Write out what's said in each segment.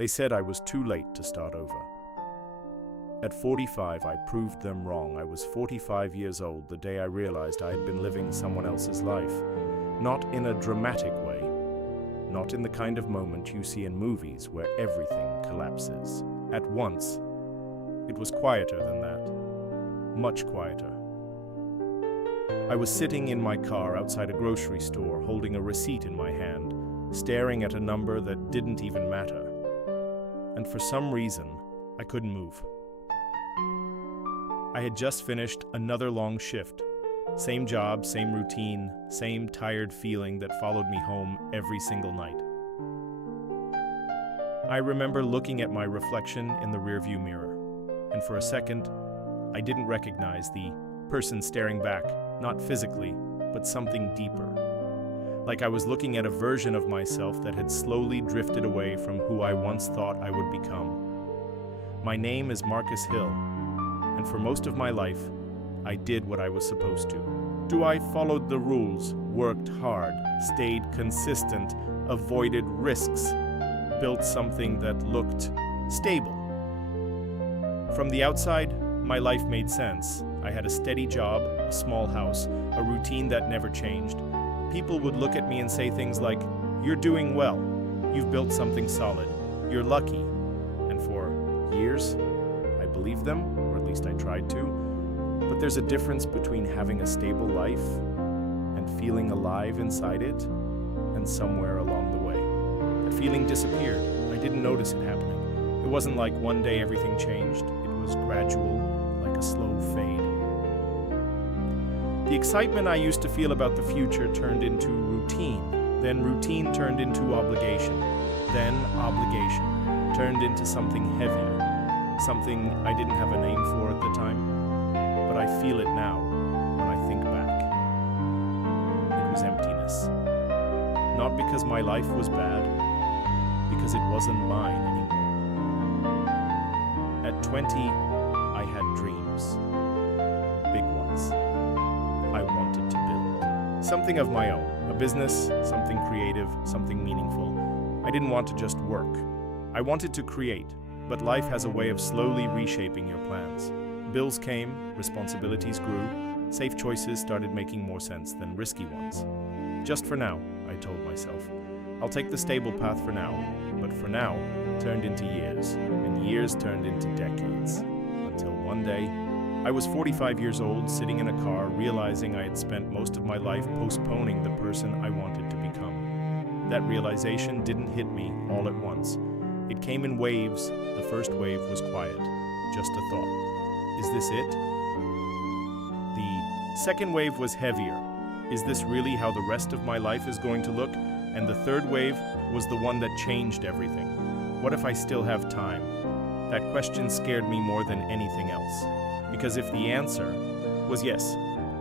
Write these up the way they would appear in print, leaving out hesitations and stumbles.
They said I was too late to start over. At 45, I proved them wrong. I was 45 years old the day I realized I had been living someone else's life. Not in a dramatic way. Not in the kind of moment you see in movies where everything collapses at once. It was quieter than that. Much quieter. I was sitting in my car outside a grocery store, holding a receipt in my hand, staring at a number that didn't even matter. And for some reason, I couldn't move. I had just finished another long shift. Same job, same routine, same tired feeling that followed me home every single night. I remember looking at my reflection in the rearview mirror, and for a second, I didn't recognize the person staring back, not physically, but something deeper. Like I was looking at a version of myself that had slowly drifted away from who I once thought I would become. My name is Marcus Hill, and for most of my life, I did what I was supposed to. I followed the rules, worked hard, stayed consistent, avoided risks, built something that looked stable. From the outside, my life made sense. I had a steady job, a small house, a routine that never changed. People would look at me and say things like, "You're doing well. You've built something solid. You're lucky." And for years, I believed them, or at least I tried to. But there's a difference between having a stable life and feeling alive inside it, and somewhere along the way, that feeling disappeared. I didn't notice it happening. It wasn't like one day everything changed. It was gradual, like a slow fade. The excitement I used to feel about the future turned into routine. Then routine turned into obligation. Then obligation turned into something heavier, something I didn't have a name for at the time, but I feel it now when I think back. It was emptiness. Not because my life was bad, because it wasn't mine anymore. At 20, I had dreams. Big ones. I wanted to build something of my own, a business, something creative, something meaningful. I didn't want to just work. I wanted to create, but life has a way of slowly reshaping your plans. Bills came, responsibilities grew, safe choices started making more sense than risky ones. Just for now, I told myself. I'll take the stable path for now, but for now turned into years, and years turned into decades. Until one day, I was 45 years old, sitting in a car, realizing I had spent most of my life postponing the person I wanted to become. That realization didn't hit me all at once. It came in waves. The first wave was quiet, just a thought. Is this it? The second wave was heavier. Is this really how the rest of my life is going to look? And the third wave was the one that changed everything. What if I still have time? That question scared me more than anything else. Because if the answer was yes,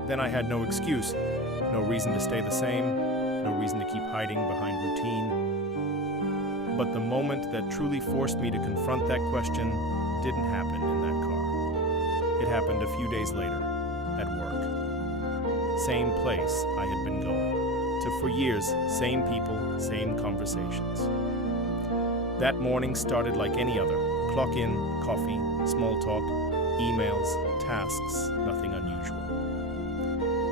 then I had no excuse, no reason to stay the same, no reason to keep hiding behind routine. But the moment that truly forced me to confront that question didn't happen in that car. It happened a few days later, at work. Same place I had been going. To for years, same people, same conversations. That morning started like any other. Clock in, coffee, small talk, emails, tasks, nothing unusual.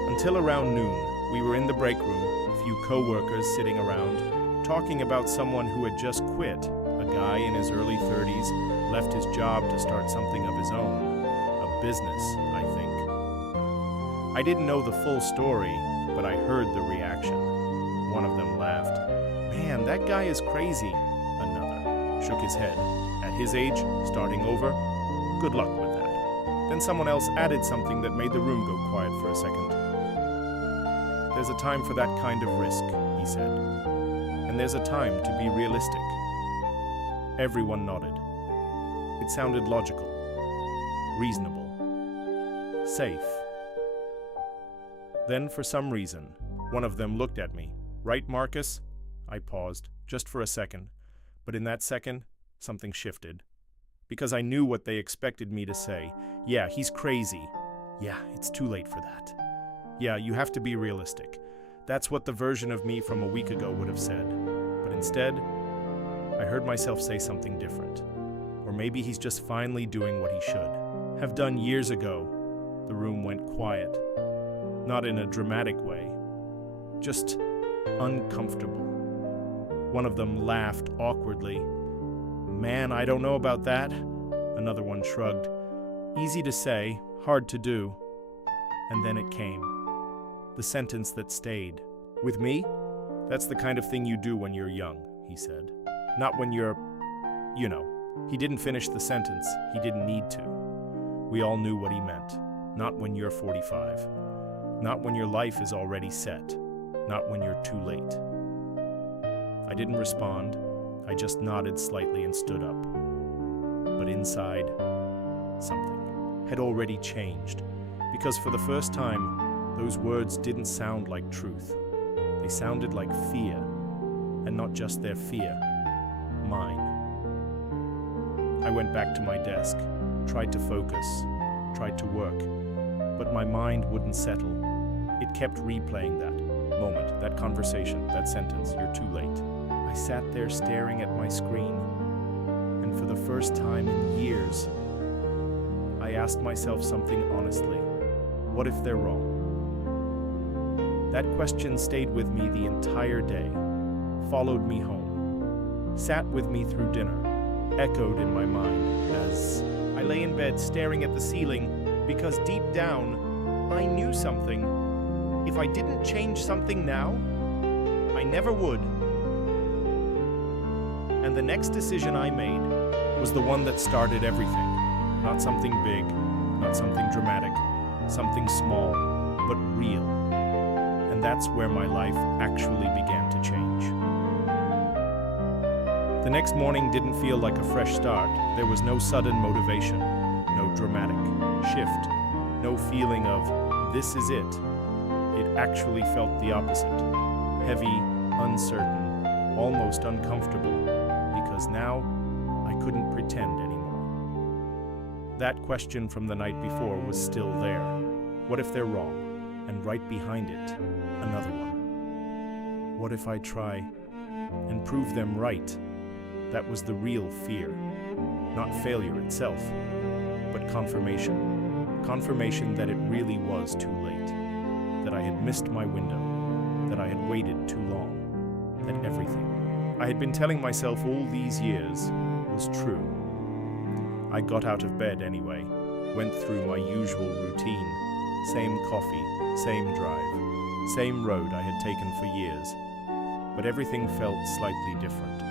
Until around noon, we were in the break room, a few co-workers sitting around, talking about someone who had just quit. A guy in his early 30s left his job to start something of his own. A business, I think. I didn't know the full story, but I heard the reaction. One of them laughed. "Man, that guy is crazy." Another shook his head. "At his age, starting over? Good luck with that." Then someone else added something that made the room go quiet for a second. "There's a time for that kind of risk," he said. "And there's a time to be realistic." Everyone nodded. It sounded logical, reasonable, safe. Then, for some reason, one of them looked at me. "Right, Marcus?" I paused, just for a second. But in that second, something shifted. Because I knew what they expected me to say. "Yeah, he's crazy." "Yeah, it's too late for that." "Yeah, you have to be realistic." That's what the version of me from a week ago would have said. But instead, I heard myself say something different. Or maybe he's just finally doing what he should have done years ago. The room went quiet. Not in a dramatic way, just uncomfortable. One of them laughed awkwardly. "Man, I don't know about that." Another one shrugged. Easy to say, hard to do. And then it came. The sentence that stayed. "With me? That's the kind of thing you do when you're young," he said. "Not when you're, you know." He didn't finish the sentence. He didn't need to. We all knew what he meant. Not when you're 45. Not when your life is already set. Not when you're too late. I didn't respond. I just nodded slightly and stood up. But inside, something had already changed. Because for the first time, those words didn't sound like truth. They sounded like fear. And not just their fear, mine. I went back to my desk, tried to focus, tried to work, but my mind wouldn't settle. It kept replaying that moment, that conversation, that sentence, "You're too late." I sat there staring at my screen, and for the first time in years, I asked myself something honestly. What if they're wrong? That question stayed with me the entire day, followed me home, sat with me through dinner, echoed in my mind as I lay in bed staring at the ceiling because deep down, I knew something. If I didn't change something now, I never would. And the next decision I made was the one that started everything. Not something big, not something dramatic, something small, but real. And that's where my life actually began to change. The next morning didn't feel like a fresh start. There was no sudden motivation, no dramatic shift, no feeling of, "This is it." It actually felt the opposite. Heavy, uncertain, almost uncomfortable, because now I couldn't pretend anymore. That question from the night before was still there. What if they're wrong? And right behind it, another one. What if I try and prove them right? That was the real fear. Not failure itself, but confirmation. Confirmation that it really was too late. That I had missed my window. That I had waited too long. That everything I had been telling myself all these years was true. I got out of bed anyway, went through my usual routine. Same coffee, same drive, same road I had taken for years. But everything felt slightly different.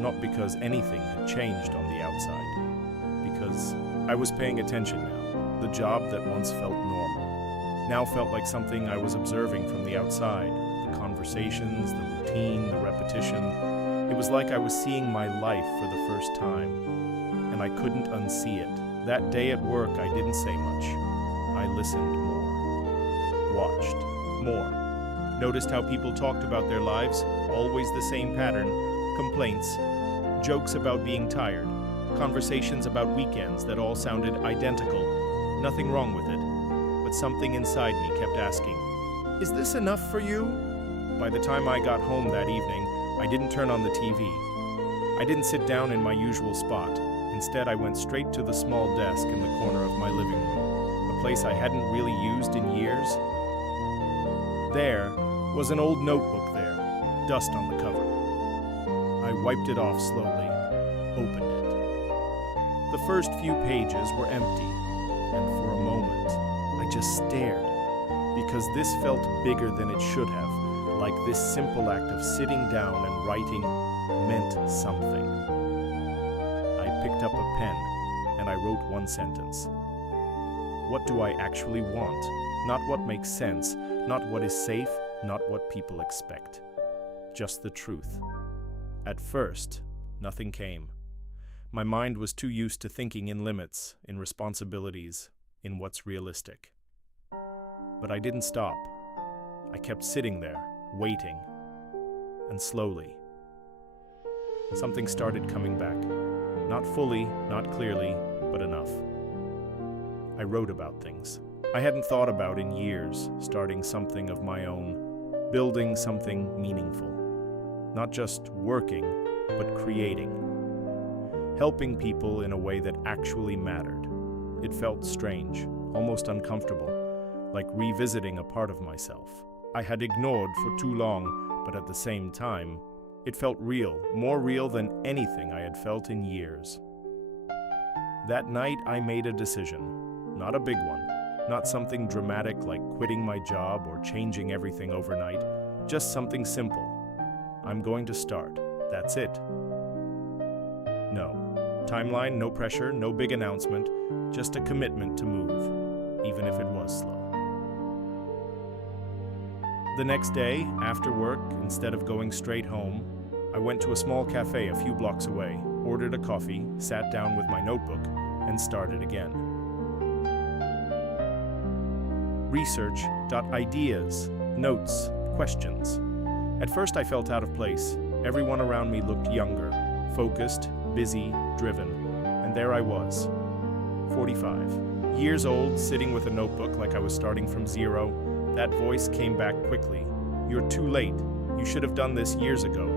Not because anything had changed on the outside. Because I was paying attention now. The job that once felt normal now felt like something I was observing from the outside. The conversations, the routine, the repetition. It was like I was seeing my life for the first time. And I couldn't unsee it. That day at work, I didn't say much. I listened more. Watched more. Noticed how people talked about their lives. Always the same pattern. Complaints. Jokes about being tired. Conversations about weekends that all sounded identical. Nothing wrong with it. But something inside me kept asking, "Is this enough for you?" By the time I got home that evening, I didn't turn on the TV. I didn't sit down in my usual spot. Instead, I went straight to the small desk in the corner of my living room, a place I hadn't really used in years. There was an old notebook there, dust on the cover. I wiped it off slowly, opened it. The first few pages were empty, and for a moment, I just stared, because this felt bigger than it should have, like this simple act of sitting down and writing meant something. I picked up a pen, and I wrote one sentence. What do I actually want? Not what makes sense, not what is safe, not what people expect. Just the truth. At first, nothing came. My mind was too used to thinking in limits, in responsibilities, in what's realistic. But I didn't stop. I kept sitting there, waiting. And slowly, something started coming back. Not fully, not clearly, but enough. I wrote about things I hadn't thought about in years, starting something of my own, building something meaningful. not just working, but creating. Helping people in a way that actually mattered. It felt strange, almost uncomfortable, like revisiting a part of myself I had ignored for too long, but at the same time, it felt real, more real than anything I had felt in years. That night, I made a decision. Not a big one, not something dramatic like quitting my job or changing everything overnight, just something simple. I'm going to start. That's it. No timeline, no pressure, no big announcement, just a commitment to move, even if it was slow. The next day, after work, instead of going straight home, I went to a small cafe a few blocks away, ordered a coffee, sat down with my notebook, and started again. Research, ideas, notes, questions. At first I felt out of place. Everyone around me looked younger, focused, busy, driven. And there I was, 45. Years old, sitting with a notebook like I was starting from zero. That voice came back quickly. You're too late. You should have done this years ago.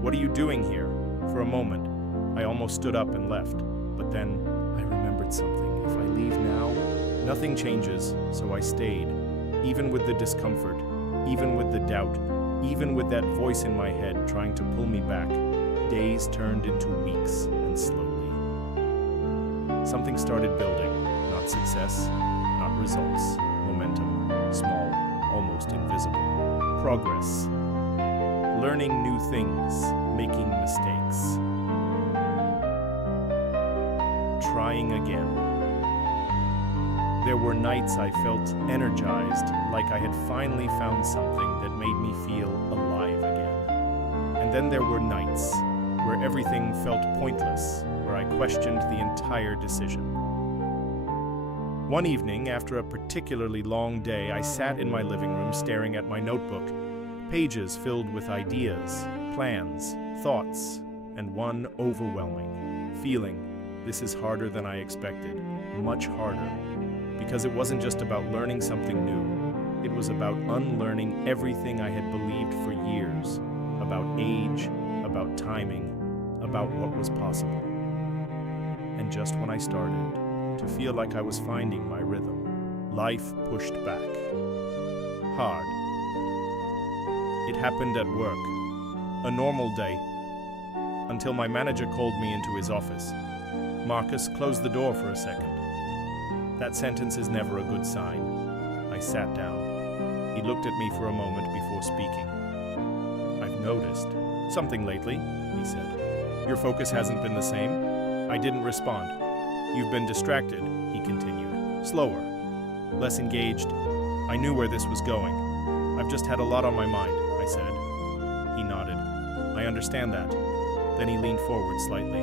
What are you doing here? For a moment, I almost stood up and left. But then, I remembered something. If I leave now, nothing changes, so I stayed. Even with the discomfort, even with the doubt, even with that voice in my head trying to pull me back, days turned into weeks, and slowly. Something started building. Not success, not results. Momentum, small, almost invisible. Progress. Learning new things, making mistakes. Trying again. There were nights I felt energized, like I had finally found something that made me feel alive again. And then there were nights where everything felt pointless, where I questioned the entire decision. One evening, after a particularly long day, I sat in my living room staring at my notebook, pages filled with ideas, plans, thoughts, and one overwhelming feeling. This is harder than I expected, much harder, because it wasn't just about learning something new. It was about unlearning everything I had believed for years, about age, about timing, about what was possible. And just when I started to feel like I was finding my rhythm, life pushed back. Hard. It happened at work. A normal day. Until my manager called me into his office. Marcus, close the door for a second. That sentence is never a good sign. I sat down. He looked at me for a moment before speaking. I've noticed something lately, he said. Your focus hasn't been the same. I didn't respond. You've been distracted, he continued. Slower, less engaged. I knew where this was going. I've just had a lot on my mind, I said. He nodded. I understand that. Then he leaned forward slightly.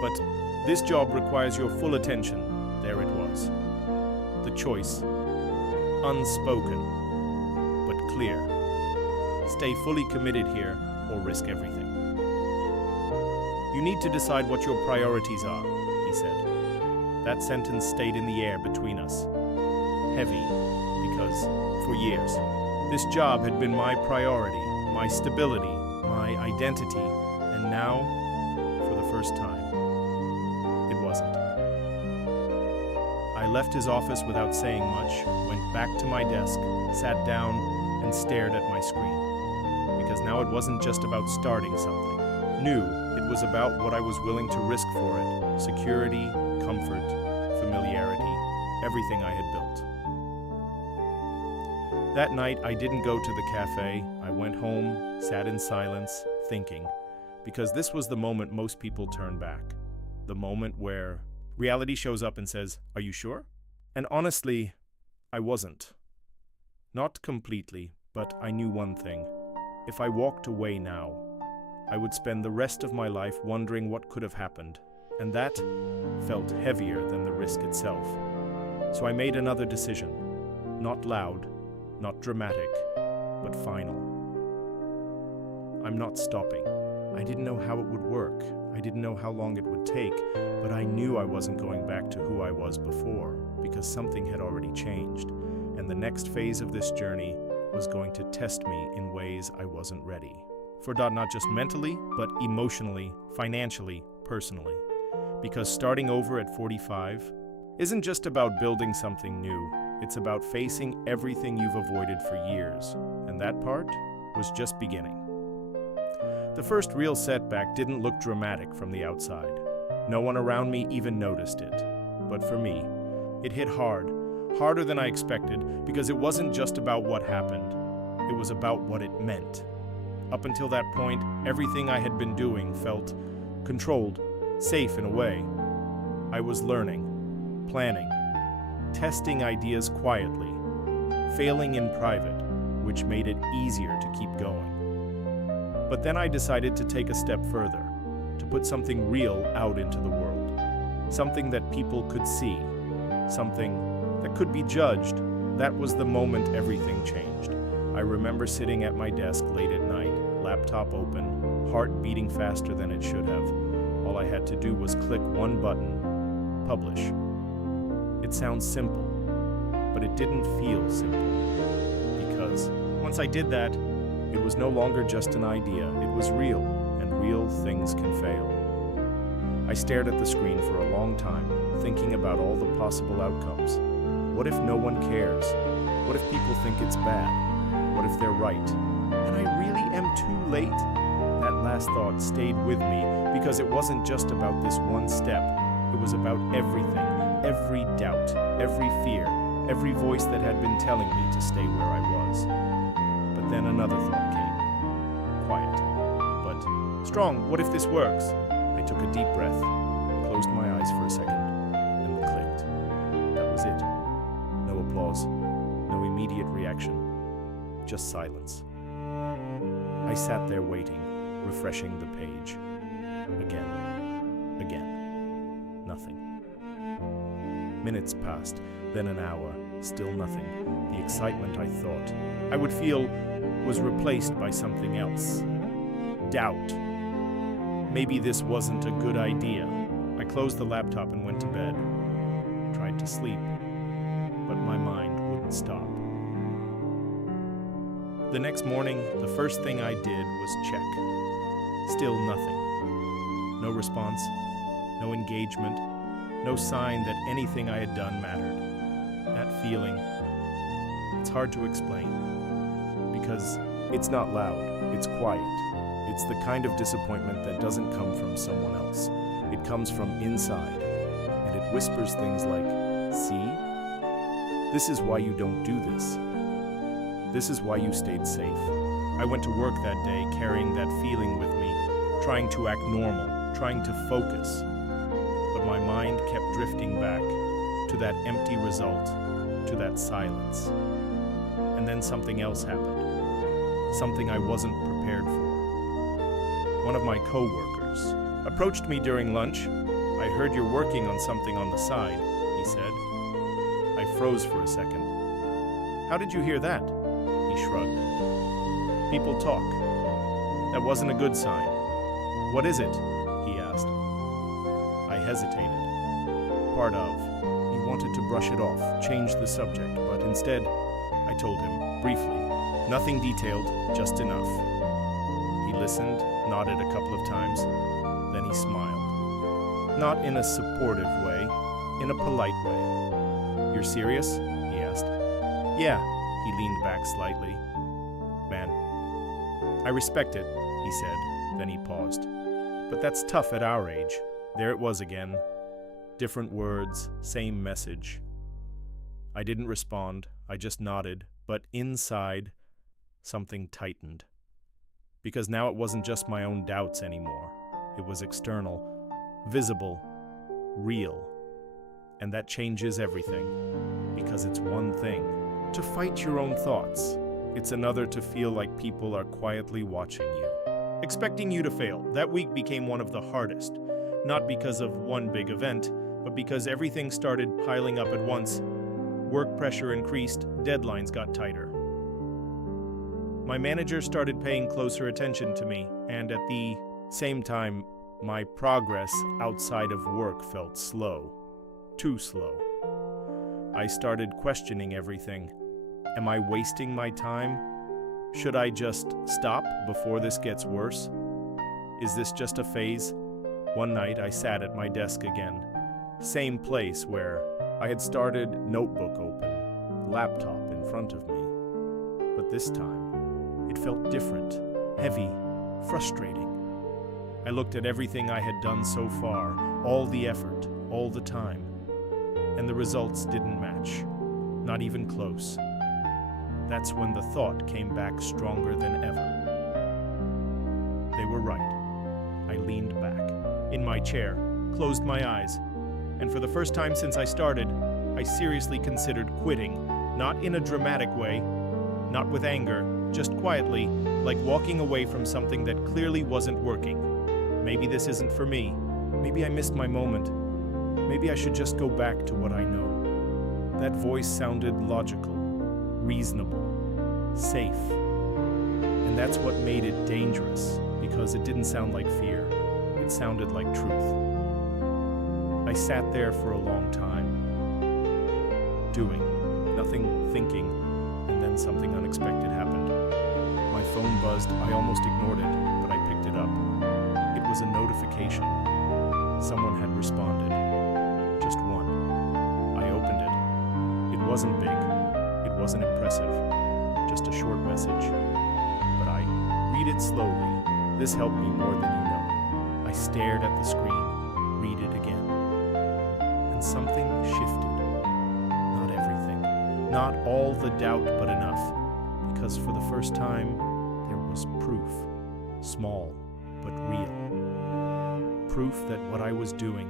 But this job requires your full attention. There it was. The choice. Unspoken, but clear. Stay fully committed here or risk everything. You need to decide what your priorities are, he said. That sentence stayed in the air between us. Heavy, because, for years, this job had been my priority, my stability, my identity, and now, for the first time, it wasn't. I left his office without saying much, went back to my desk, sat down, and stared at my screen. Because now it wasn't just about starting something new, it was about what I was willing to risk for it. Security, comfort, familiarity, everything I had built. That night, I didn't go to the cafe. I went home, sat in silence, thinking, because this was the moment most people turn back. The moment where reality shows up and says, "Are you sure?" And honestly, I wasn't. Not completely, but I knew one thing. If I walked away now, I would spend the rest of my life wondering what could have happened. And that felt heavier than the risk itself. So I made another decision. Not loud, not dramatic, but final. I'm not stopping. I didn't know how it would work. I didn't know how long it would take, but I knew I wasn't going back to who I was before, because something had already changed, and the next phase of this journey was going to test me in ways I wasn't ready. not just mentally, but emotionally, financially, personally. Because starting over at 45 isn't just about building something new, it's about facing everything you've avoided for years, and that part was just beginning. The first real setback didn't look dramatic from the outside. No one around me even noticed it. But for me, it hit hard, harder than I expected, because it wasn't just about what happened, it was about what it meant. Up until that point, everything I had been doing felt controlled, safe in a way. I was learning, planning, testing ideas quietly, failing in private, which made it easier to keep going. But then I decided to take a step further, to put something real out into the world, something that people could see, something that could be judged. That was the moment everything changed. I remember sitting at my desk late at night, laptop open, heart beating faster than it should have. All I had to do was click one button, publish. It sounds simple, but it didn't feel simple. Because once I did that, it was no longer just an idea, it was real, and real things can fail. I stared at the screen for a long time, thinking about all the possible outcomes. What if no one cares? What if people think it's bad? What if they're right? And I really am too late? That last thought stayed with me because it wasn't just about this one step. It was about everything, every doubt, every fear, every voice that had been telling me to stay where I was. But then another thought came. Quiet, but strong. What if this works? I took a deep breath, closed my eyes for a second, and it clicked. That was it. No applause, no immediate reaction, just silence. I sat there waiting, refreshing the page. Again. Nothing. Minutes passed, then an hour, still nothing. The excitement I thought I would feel was replaced by something else. Doubt. Maybe this wasn't a good idea. I closed the laptop and went to bed. Tried to sleep, but my mind wouldn't stop. The next morning, the first thing I did was check. Still nothing. No response, no engagement, no sign that anything I had done mattered. That feeling, it's hard to explain. Because it's not loud, it's quiet. It's the kind of disappointment that doesn't come from someone else. It comes from inside, and it whispers things like, "See? This is why you don't do this. This is why you stayed safe." I went to work that day carrying that feeling with me, trying to act normal, trying to focus. But my mind kept drifting back to that empty result, to that silence. And then something else happened, something I wasn't prepared for. One of my co-workers approached me during lunch. "I heard you're working on something on the side," he said. I froze for a second. "How did you hear that?" He shrugged. "People talk. That wasn't a good sign." "What is it?" he asked. I hesitated. Part of he wanted to brush it off, change the subject, but instead, I told him, briefly, nothing detailed, just enough. He listened, nodded a couple of times, then he smiled. Not in a supportive way, in a polite way. "You're serious?" he asked. "Yeah," he leaned back slightly. "Man, I respect it," he said, then he paused. "But that's tough at our age." There it was again. Different words, same message. I didn't respond, I just nodded, but inside, something tightened. Because now it wasn't just my own doubts anymore. It was external, visible, real. And that changes everything. Because it's one thing to fight your own thoughts. It's another to feel like people are quietly watching you, expecting you to fail. That week became one of the hardest. Not because of one big event, but because everything started piling up at once. Work pressure increased, deadlines got tighter. My manager started paying closer attention to me, and at the same time, my progress outside of work felt slow. Too slow. I started questioning everything. Am I wasting my time? Should I just stop before this gets worse? Is this just a phase? One night I sat at my desk again. Same place where I had started, notebook open, laptop in front of me. But this time, it felt different, heavy, frustrating. I looked at everything I had done so far, all the effort, all the time, and the results didn't match, not even close. That's when the thought came back stronger than ever. They were right. I leaned back in my chair, closed my eyes, and for the first time since I started, I seriously considered quitting, not in a dramatic way, not with anger, just quietly, like walking away from something that clearly wasn't working. Maybe this isn't for me. Maybe I missed my moment. Maybe I should just go back to what I know. That voice sounded logical, reasonable, safe. And that's what made it dangerous, because it didn't sound like fear. It sounded like truth. I sat there for a long time, doing nothing, thinking, and then something unexpected happened. My phone buzzed. I almost ignored it, but I picked it up. It was a notification. Someone had responded. Just one. I opened it. It wasn't big. It wasn't impressive. Just a short message. But I read it slowly. This helped me more than you know. I stared at the screen. Read it again. And something shifted. Not everything. Not all the doubt, but enough. Because for the first time, there was proof. Small, but real. Proof that what I was doing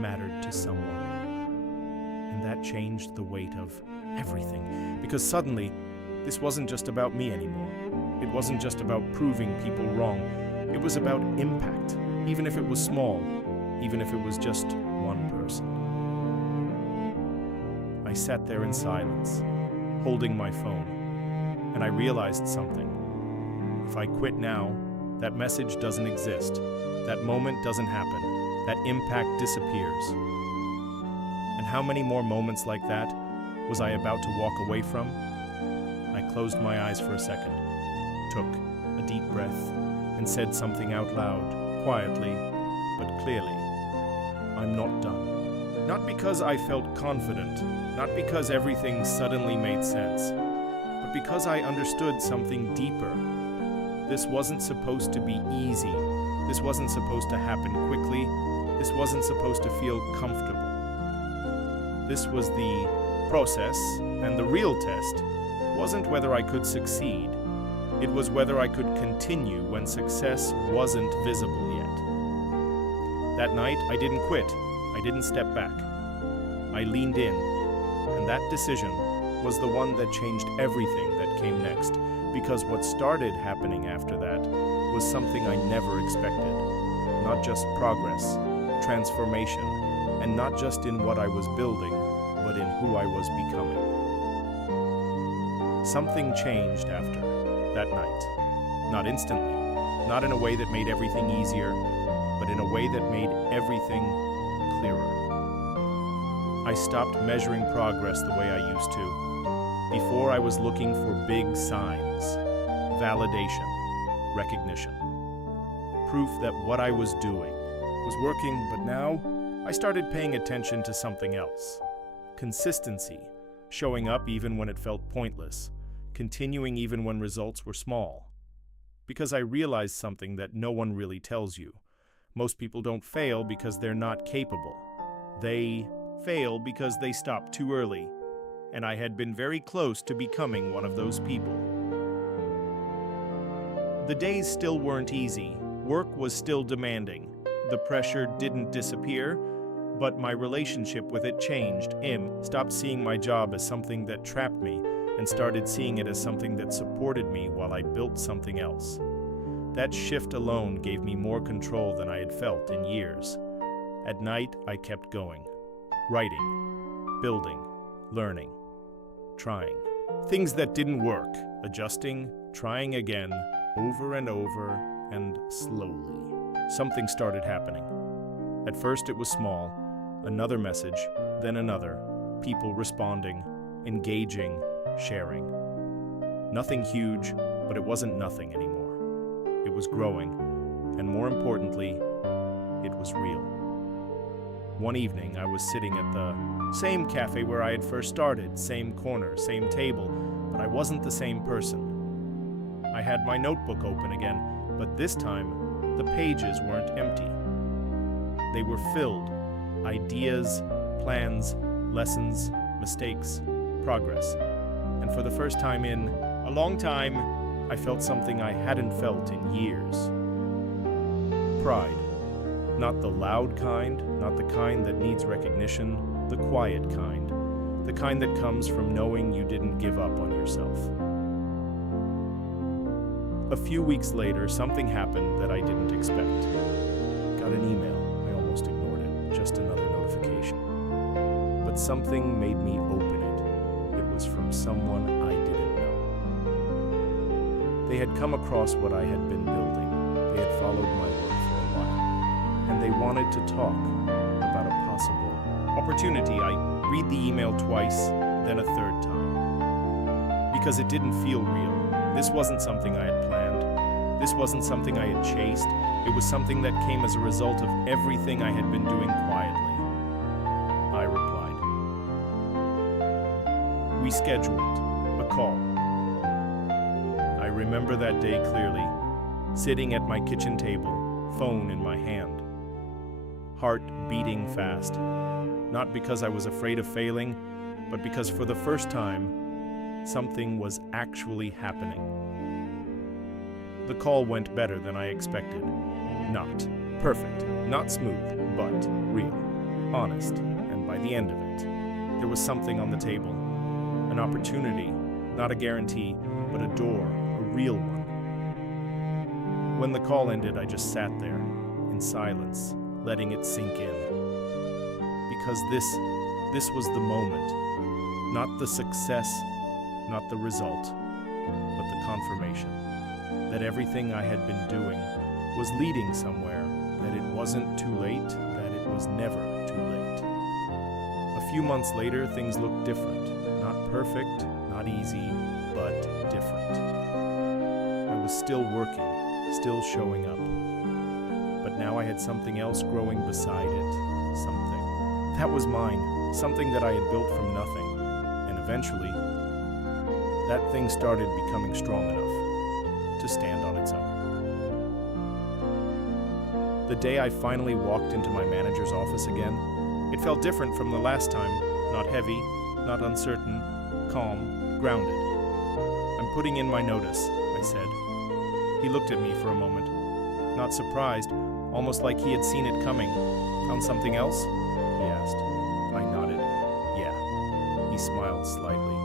mattered to someone. And that changed the weight of everything. Because suddenly, this wasn't just about me anymore. It wasn't just about proving people wrong. It was about impact, even if it was small, even if it was just one person. I sat there in silence, holding my phone, and I realized something. If I quit now, that message doesn't exist. That moment doesn't happen. That impact disappears. And how many more moments like that was I about to walk away from? I closed my eyes for a second, took a deep breath, and said something out loud, quietly, but clearly. I'm not done. Not because I felt confident, not because everything suddenly made sense, but because I understood something deeper. This wasn't supposed to be easy. This wasn't supposed to happen quickly. This wasn't supposed to feel comfortable. This was the process, and the real test wasn't whether I could succeed. It was whether I could continue when success wasn't visible yet. That night, I didn't quit. I didn't step back. I leaned in, and that decision was the one that changed everything that came next, because what started happening after that was something I never expected. Not just progress, transformation, and not just in what I was building, but in who I was becoming. Something changed after that night. Not instantly, not in a way that made everything easier, but in a way that made everything clearer. I stopped measuring progress the way I used to. Before, I was looking for big signs, validation, recognition, proof that what I was doing was working, but now I started paying attention to something else. Consistency, showing up even when it felt pointless, continuing even when results were small. Because I realized something that no one really tells you. Most people don't fail because they're not capable. They fail because they stop too early. And I had been very close to becoming one of those people. The days still weren't easy. Work was still demanding. The pressure didn't disappear, but my relationship with it changed. I stopped seeing my job as something that trapped me and started seeing it as something that supported me while I built something else. That shift alone gave me more control than I had felt in years. At night, I kept going. Writing, building, learning, trying. Things that didn't work, adjusting, trying again, over and over, and slowly. Something started happening. At first it was small, another message, then another, people responding, engaging, sharing. Nothing huge, but it wasn't nothing anymore. It was growing, and more importantly, it was real. One evening, I was sitting at the same cafe where I had first started, same corner, same table, but I wasn't the same person. I had my notebook open again, but this time, the pages weren't empty. They were filled. Ideas, plans, lessons, mistakes, progress. And for the first time in a long time, I felt something I hadn't felt in years. Pride. Not the loud kind, not the kind that needs recognition, the quiet kind. The kind that comes from knowing you didn't give up on yourself. A few weeks later, something happened that I didn't expect. Got an email. I almost ignored it. Just another notification. But something made me open it. It was from someone I didn't know. They had come across what I had been building. They had followed my work for a while. And they wanted to talk about a possible opportunity. I read the email twice, then a third time. Because it didn't feel real. This wasn't something I had planned. This wasn't something I had chased. It was something that came as a result of everything I had been doing quietly. I replied. We scheduled a call. I remember that day clearly, sitting at my kitchen table, phone in my hand. Heart beating fast. Not because I was afraid of failing, but because for the first time, something was actually happening. The call went better than I expected. Not perfect, not smooth, but real, honest, and by the end of it, there was something on the table. An opportunity, not a guarantee, but a door, a real one. When the call ended, I just sat there, in silence, letting it sink in. Because this was the moment, not the success, not the result, but the confirmation that everything I had been doing was leading somewhere, that it wasn't too late, that it was never too late. A few months later, things looked different. Not perfect, not easy, but different. I was still working, still showing up. But now I had something else growing beside it, something that was mine, something that I had built from nothing, and eventually, that thing started becoming strong enough to stand on its own. The day I finally walked into my manager's office again, it felt different from the last time. Not heavy, not uncertain, calm, grounded. I'm putting in my notice, I said. He looked at me for a moment, not surprised, almost like he had seen it coming. Found something else? He asked. I nodded. Yeah. He smiled slightly.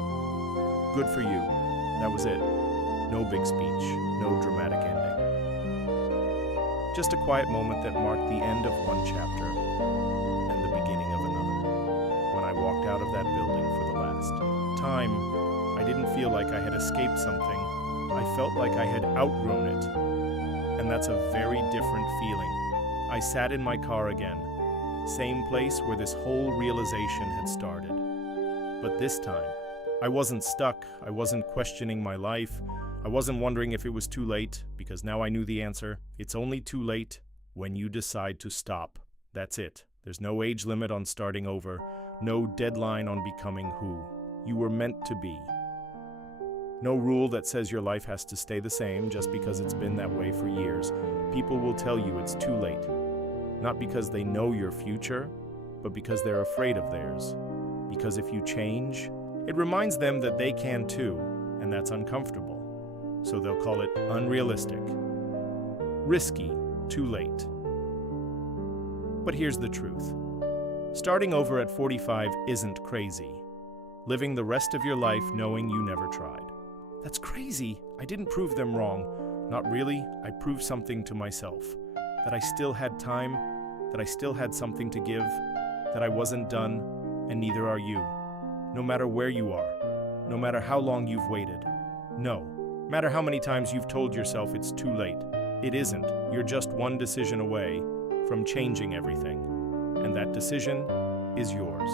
Good for you. That was it. No big speech, no dramatic ending. Just a quiet moment that marked the end of one chapter and the beginning of another. When I walked out of that building for the last time, I didn't feel like I had escaped something. I felt like I had outgrown it. And that's a very different feeling. I sat in my car again, same place where this whole realization had started. But this time, I wasn't stuck. I wasn't questioning my life. I wasn't wondering if it was too late, because now I knew the answer. It's only too late when you decide to stop. That's it. There's no age limit on starting over, no deadline on becoming who you were meant to be. No rule that says your life has to stay the same just because it's been that way for years. People will tell you it's too late, not because they know your future, but because they're afraid of theirs. Because if you change, it reminds them that they can too, and that's uncomfortable. So they'll call it unrealistic, risky, too late. But here's the truth. Starting over at 45 isn't crazy. Living the rest of your life knowing you never tried. That's crazy. I didn't prove them wrong. Not really. I proved something to myself. That I still had time, that I still had something to give, that I wasn't done, and neither are you. No matter where you are, no matter how long you've waited. No matter how many times you've told yourself it's too late. It isn't. You're just one decision away from changing everything. And that decision is yours.